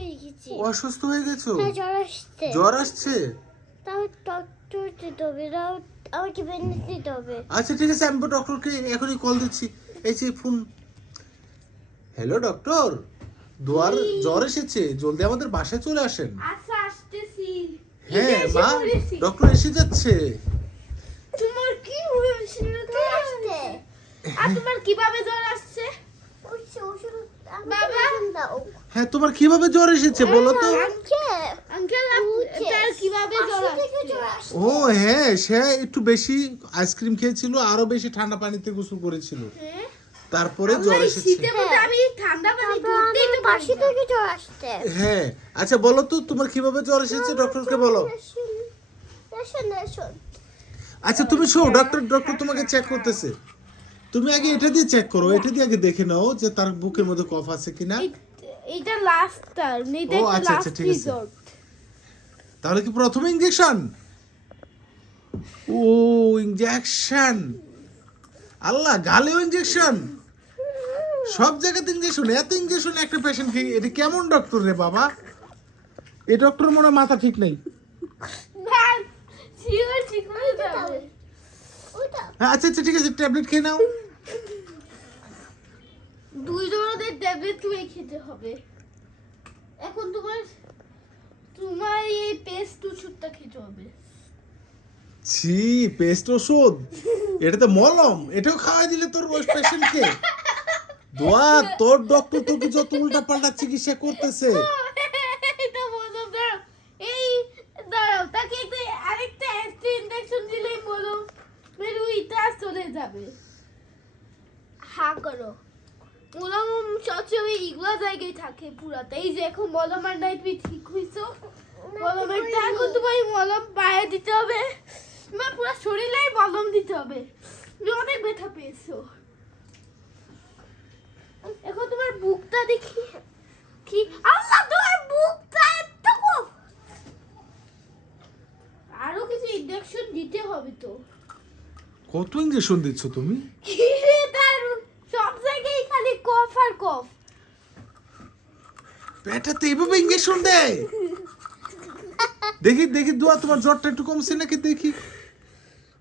হয়ে গেছি। অসুস্থ হয়ে গেছো? হ্যাঁ, জ্বর আসছে। তাও ডক্টর দিতে হবে, আমাকে ব্যান্ডেজ দিতে হবে। আচ্ছা ঠিক আছে, আমি ডক্টরকে এখনই কল দিচ্ছি। এই যে ফোন। হ্যালো ডক্টর, জ্বর এসেছে, জলদি আমাদের বাসায় চলে আসেন। আচ্ছা, আসতেছি। হ্যাঁ মা, ডক্টর এসে যাচ্ছে। তোমার কি হয়েছিল? আর তোমার কিভাবে জ্বর আসছে? বাবা, হ্যাঁ তোমার কিভাবে জ্বর এসেছে বলো তো? আঙ্কেল, তার কিভাবে জ্বর আসছে? ও হ্যাঁ, সে একটু বেশি আইসক্রিম খেয়েছিল, আরো বেশি ঠান্ডা পানিতে গোসল করেছিল, তারপরে জ্বর এসেছে। শীতের মধ্যে আমি ঠান্ডা পানি ধরতেই তো পারি না। থেকে জ্বর আসছে। হ্যাঁ আচ্ছা বলো তো তোমার কিভাবে জ্বর এসেছে, ডক্টরকে বলো। আচ্ছা তুমি শো, ডক্টর তোমাকে চেক করতেছে। তুমি আগে এটা দিয়ে চেক করো, এটা দিয়ে আগে দেখে নাও যে তার বুকের মধ্যে কফ আছে কিনা। এটা লাস্ট টার্ম, এটা ও, একটা আচ্ছা, লাস্ট ঠিক আছে। রিসর্ট। তাহলে কি প্রথম ইনজেকশন? ও ইনজেকশন, আল্লাহ, গালেও ইনজেকশন, সব জায়গাতে ইনজেকশন, এত ইনজেকশন একটা পেশেন্টকে, এটা কেমন ডক্টর রে বাবা? এই ডক্টর মনে হয় মাথা ঠিক নেই। না, শিওর ঠিক হয়ে যাবে। হ্যাঁ আচ্ছা ঠিক আছে, ট্যাবলেট খেয়ে নাও। 2 ধরনের ট্যাবলেট তুমি খেতে হবে। এখন তোমার এই পেস্ট ওষুধটা খেতে হবে। ছি, পেস্ট ওষুধ? এটা তো মলম, এটাও খাওয়াই দিলে তোর ওই পেশেন্টকে? দোয়া, তোর ডক্টর তোকে যত উল্টা পাল্টা চিকিৎসা করতেছে। এটা বলো, দাঁড়াও, দাঁড়াও, তাকে আরেকটা ইনজেকশন দিলেই বলো মেরুইটা চলে যাবে। হা করো। মলম সবসময় ইগুলা জায়গায় থাকে পুরাতে। এই যে এখন মলম আর নাই, তুমি ঠিক হইছো। মলমের এখন তোমার মলম পায়ে দিতে হবে, তোমার পুরো শরীরে মলম দিতে হবে। তুমি অনেক ব্যথা পেয়েছো। এখন তোমার বুকটা দেখি। কি আল্লাহ, তোমার বুকটা এত কম। আরো কিছু ইনজেকশন দিতে হবে তো। কত ইনজেকশন দিচ্ছ তুমি? তার সব জায়গায় খালি কফ আর কফ। পেটাতে এভাবে ইনজেকশন দেয়? দেখি দেখি দোয়া, তোমার জ্বরটা একটু কমছে নাকি দেখি।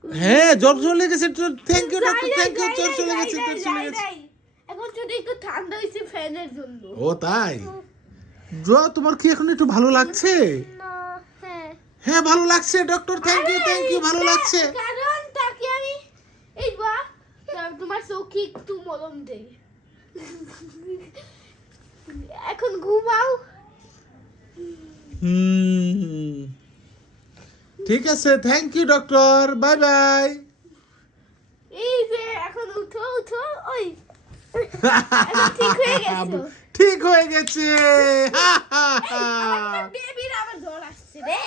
হ্যাঁ জ্বর চলে গেছে, thank you doctor, thank you, জ্বর চলে গেছে, জ্বর চলে গেছে। এখন যদি একটু ঠান্ডা হয়েছে ফ্যানের জন্য। ও তাই? দোয়া, তোমার কি এখন একটু ভালো লাগছে? হ্যাঁ ভালো লাগছে ডক্টর, থ্যাংক ইউ, ভালো লাগছে। কারণ তাকে আমি তোমার চোখে একটু মলম দেই। এখন ঘুমাও। ঠিক আছে, thank you doctor, bye bye. এই যে এখন উঠো, ওই এখন ঠিক হয়ে গেছো। ঠিক হয়ে গেছে। বেবির আবার জ্বর আসছে রে।